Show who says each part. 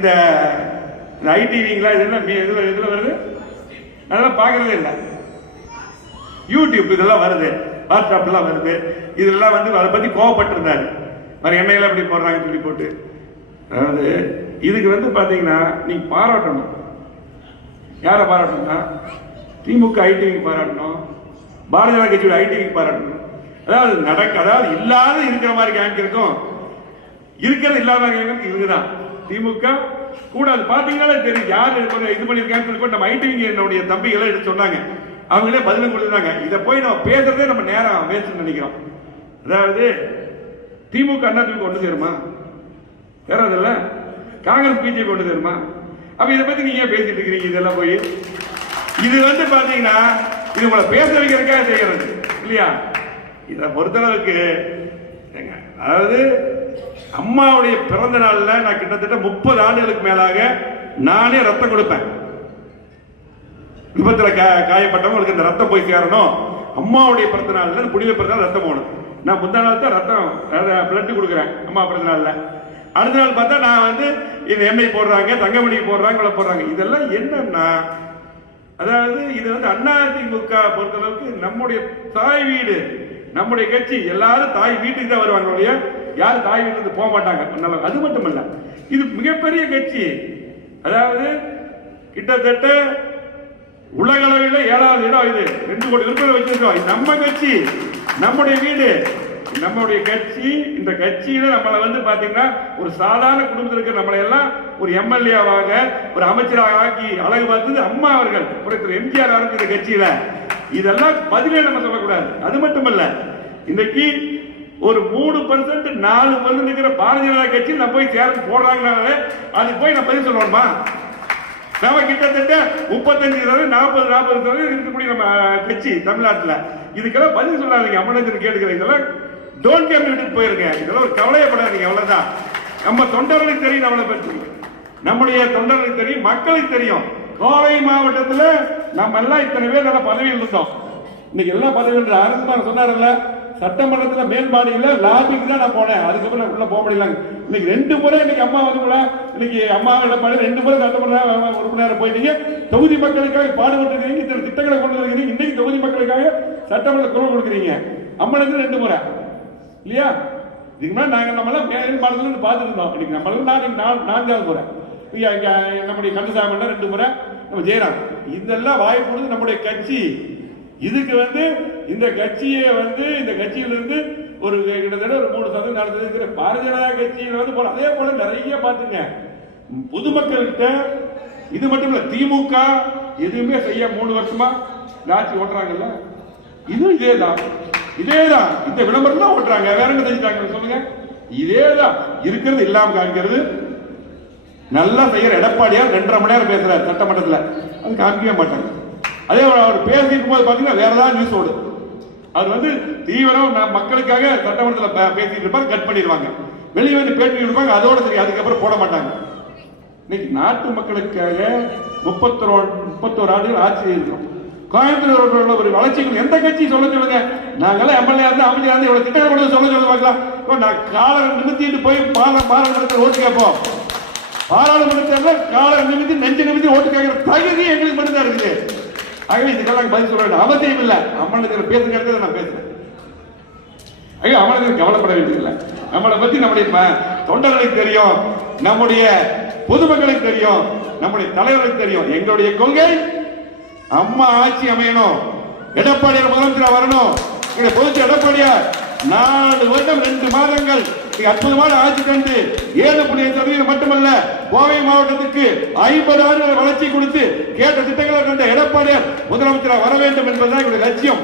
Speaker 1: இந்த ஐடிவிங்களா இதெல்லாம் இதில் இதில் வருது? அதெல்லாம் பார்க்கறதே இல்லை. யூடியூப் இதெல்லாம் வருது. வாட்ஸ்அப்லாம் வருது. இதெல்லாம் வந்து அதை பற்றி கோவப்பட்டிருந்தாரு. வேற எண்ணெயில அப்படி போடுறாங்கன்னு சொல்லி போட்டு. அதாவது இதுக்கு வந்து பார்த்தீங்கன்னா நீங்க பாராட்டணும். யாரை பாராட்டணும்னா திமுக ஐடிவிக்கு பாராட்டணும். பாரதிய ஜனதா கட்சியோட ஐடிவிக்கு பாராட்டணும். அதாவது நடக்க அதாவது இல்லாத இருக்கிற மாதிரி காமிக்கிறதுக்கும் இருக்கிறது இல்லாத மாதிரி இதுதான். திமுக கூட அது பாத்தீங்கன்னா தெரியும். யார் இது பண்ணியிருக்காங்கன்னு சொல்லி கூட நம்ம ஐடிவிங்க என்னுடைய தம்பிகளை எடுத்து சொன்னாங்க. அவங்களே பதிலும் கொடுத்துருந்தாங்க. இதை போய் நம்ம பேசுறதே நம்ம நேரம் வேஸ்ட்னு நினைக்கிறோம். அதாவது திமுக அண்ணா திமுக ஒன்று சேருமா? சேராதுல்ல காங்கிரஸ் பிஜேபி ஒன்று சேருமா? அப்ப இதை பத்தி நீங்க ஏன் பேசிட்டு இருக்கிறீங்க இதெல்லாம் போய்? இது வந்து பாத்தீங்கன்னா இது உங்களை பேச வைக்கிறதுக்காக செய்யறது இல்லையா? இதை பொறுத்தளவுக்கு ஏங்க, அதாவது அம்மாவுடைய பிறந்த நாளில் நான் கிட்டத்தட்ட முப்பது ஆண்டுகளுக்கு மேலாக நானே ரத்தம் கொடுப்பேன். விபத்தில் கா- காயப்பட்டவங்களுக்கு இந்த ரத்தம் போய் சேரணும். அம்மாவுடைய பிறந்த நாளில் புனித பிறந்த நாள் ரத்தம் போகணும். நான் முந்தா நாள் தான் ரத்தம் பிளட்டு கொடுக்குறேன் அம்மா பிறந்த நாளில். அடுத்த நாள் பார்த்தா நான் வந்து இது எண்ணெய் போடுறாங்க தங்கமணி போடுறாங்க இவ்வளோ போடுறாங்க. இதெல்லாம் என்னன்னா அதாவது இது வந்து அதிமுக பொறுத்தளவுக்கு நம்முடைய தாய் வீடு நம்முடைய கட்சி எல்லாரும் தாய் வீட்டுக்கு தான் வருவாங்க யாரும் தாய் வீட்டுக்கு போக மாட்டாங்க. அது மட்டும் இல்ல இது மிகப்பெரிய கட்சி. அதாவது கிட்டத்தட்ட உலக அளவில் ஏழாவது இடம் இது. ரெண்டு கோடி உறுப்பினர் வச்சிருக்கோம். நம்ம கட்சி. நம்முடைய வீடு. நம்மளுடைய கட்சி இந்த கட்சியில நம்மளை வந்து பாத்தீங்கன்னா ஒரு சாதாரண குடும்பத்தில் இருக்கிற நம்மளை எல்லாம் ஒரு எம்எல்ஏவாக ஒரு அமைச்சராக ஆக்கி அழகு பார்த்தது அம்மா அவர்கள். புரட்சி எம்ஜிஆர் அவர்கள் இந்த கட்சியில. இதெல்லாம் பதிலே நம்ம சொல்லக்கூடாது. அது மட்டுமல்ல. இன்னைக்கு ஒரு மூணு பர்சன்ட் நாலு பர்சன்ட் இருக்கிற பாரதிய ஜனதா கட்சி நான் போய் சேர்ந்து போடுறாங்கனாலே அது போய் நான் பதில் சொல்லணுமா? நம்ம கிட்டத்தட்ட முப்பத்தஞ்சு சதவீதம் நாற்பது நாற்பது சதவீதம் இருக்கக்கூடிய நம்ம கட்சி தமிழ்நாட்டில். இதுக்கெல்லாம் பதில் சொல்லாதீங்க அம்மனத்தில் கேட்டுக்கிறேன். இதெல்லாம் டோன்ட் கேம் விட்டுட்டு போயிருங்க. இதெல்லாம் ஒரு கவலையப்படாதீங்க அவ்வளோதான் நம்ம தொண்டர்களுக்கு தெரியும் நம்மளை பற்றி நம்முடைய தொண்டர்களுக்கு தெரியும் மக்களுக்கு தெரியும். கோவை மாவட்டத்தில் நம்ம எல்லாம் இத்தனை பேர் நல்ல பதவியில் இருந்தோம் இன்னைக்கு எல்லா பதவியில் அரசு சொன்னார்ல சட்டமன்றத்துல மேம்பாடியில லாபிக்கு தான் நான் போனேன். அதுக்கப்புறம் உள்ள போக முடியல. இன்னைக்கு ரெண்டு முறை இன்னைக்கு அம்மா வந்து இன்னைக்கு அம்மா எடப்பாடி ரெண்டு முறை சட்டமன்ற உறுப்பினர் போயிட்டீங்க. தொகுதி மக்களுக்காக பாடுபட்டு இருக்கீங்க இத்தனை திட்டங்களை கொண்டு வருகிறீங்க இன்னைக்கு தொகுதி மக்களுக்காக சட்டமன்ற குரல் கொடுக்குறீங்க. அம்மனுக்கு ரெண்டு முறை. இல்லையா? இதுக்கு முன்னாடி நாங்கள் நம்ம எல்லாம் மேம்பாடத்துல இருந்து பார்த்துட்டு இருந்தோம் இன்னைக்கு நம்ம நான் நாளைக்கு நான்காவது முறை. நம்முடைய கந்தசாமி ரெண்டு முறை. நம்ம ஜெயராம். இதெல்லாம் வாய்ப்பு நம்முடைய கட்சி. இதுக்கு வந்து இந்த கட்சியை வந்து இந்த கட்சியிலிருந்து ஒரு கிட்டத்தட்ட ஒரு மூணு சதவீதம் நாலு சதவீதம் பாரதிய ஜனதா கட்சியில் வந்து போல அதே போல நிறைய பார்த்துங்க. பொதுமக்கள்கிட்ட இது மட்டும் இல்ல திமுக எதுவுமே செய்ய மூணு வருஷமா இந்த ஆட்சி ஓட்டுறாங்கல்ல. இதுவும் இதேதான். இதேதான். இந்த விளம்பரம் தான் ஓட்டுறாங்க. வேற என்ன செஞ்சுட்டாங்க சொல்லுங்க. இதேதான். இருக்கிறது இல்லாம காமிக்கிறது. நல்லா செய்யற எடப்பாடியார் ரெண்டரை மணி நேரம் பேசுறாரு சட்டமன்றத்துல. அது காமிக்கவே மாட்டாங்க. அதே அவர் பேசிட்டு போது பாத்தீங்கன்னா வேற ஏதாவது நியூஸ் ஓடும் அவர் வந்து தீவிரம் நான் மக்களுக்காக சட்டமன்றத்தில் பேசிட்டு இருப்பார் கட் பண்ணிடுவாங்க. வெளியே வந்து பேட்டி கொடுப்பாங்க அதோட சரி அதுக்கப்புறம் போட மாட்டாங்க. இன்னைக்கு நாட்டு மக்களுக்காக முப்பத்தொரு முப்பத்தோரு ஆண்டுகள் ஆட்சி இருக்கிறோம் கோயம்புத்தூர் ஒரு வளர்ச்சிகள் எந்த கட்சி சொல்ல சொல்லுங்க? நாங்கெல்லாம் எம்எல்ஏ இருந்து அமைச்சர் இருந்து இவ்வளவு திட்டம் கொண்டு சொல்ல சொல்ல பார்க்கலாம். இப்போ நான் காலை நிமித்திட்டு போய் பார பாராளுமன்றத்தில் ஓட்டு கேட்போம். பாராளுமன்றத்தில் காலை நிமித்தி நெஞ்சு நிமித்தி ஓட்டு கேட்கிற தகுதி எங்களுக்கு ஆகவே இதுக்கெல்லாம் பதில் சொல்ல அவசியம் இல்லை. அம்மனுக்கு பேசுங்கிறத நான் பேசுறேன். ஐயோ அவனுக்கு கவலைப்பட வேண்டியதில்லை. நம்மளை பத்தி நம்முடைய தொண்டர்களுக்கு தெரியும். நம்முடைய பொதுமக்களுக்கு தெரியும். நம்முடைய தலைவர்களுக்கு தெரியும். எங்களுடைய கொள்கை அம்மா ஆட்சி அமையணும். எடப்பாடியார் முதலமைச்சரா வரணும். எங்களுடைய பொதுச்சு எடப்பாடியார் நாலு வருடம் ரெண்டு மாதங்கள் அற்புதமான ஆட்சி கண்டு ஏழு புள்ளி சதவீதம் மட்டுமல்ல கோவை மாவட்டத்துக்கு ஐம்பது ஆண்டுகள் வளர்ச்சி கொடுத்து கேட்ட திட்டங்களை கண்ட எடப்பாடியார் முதலமைச்சராக வர வேண்டும் என்பதுதான் எங்களுடைய லட்சியம்.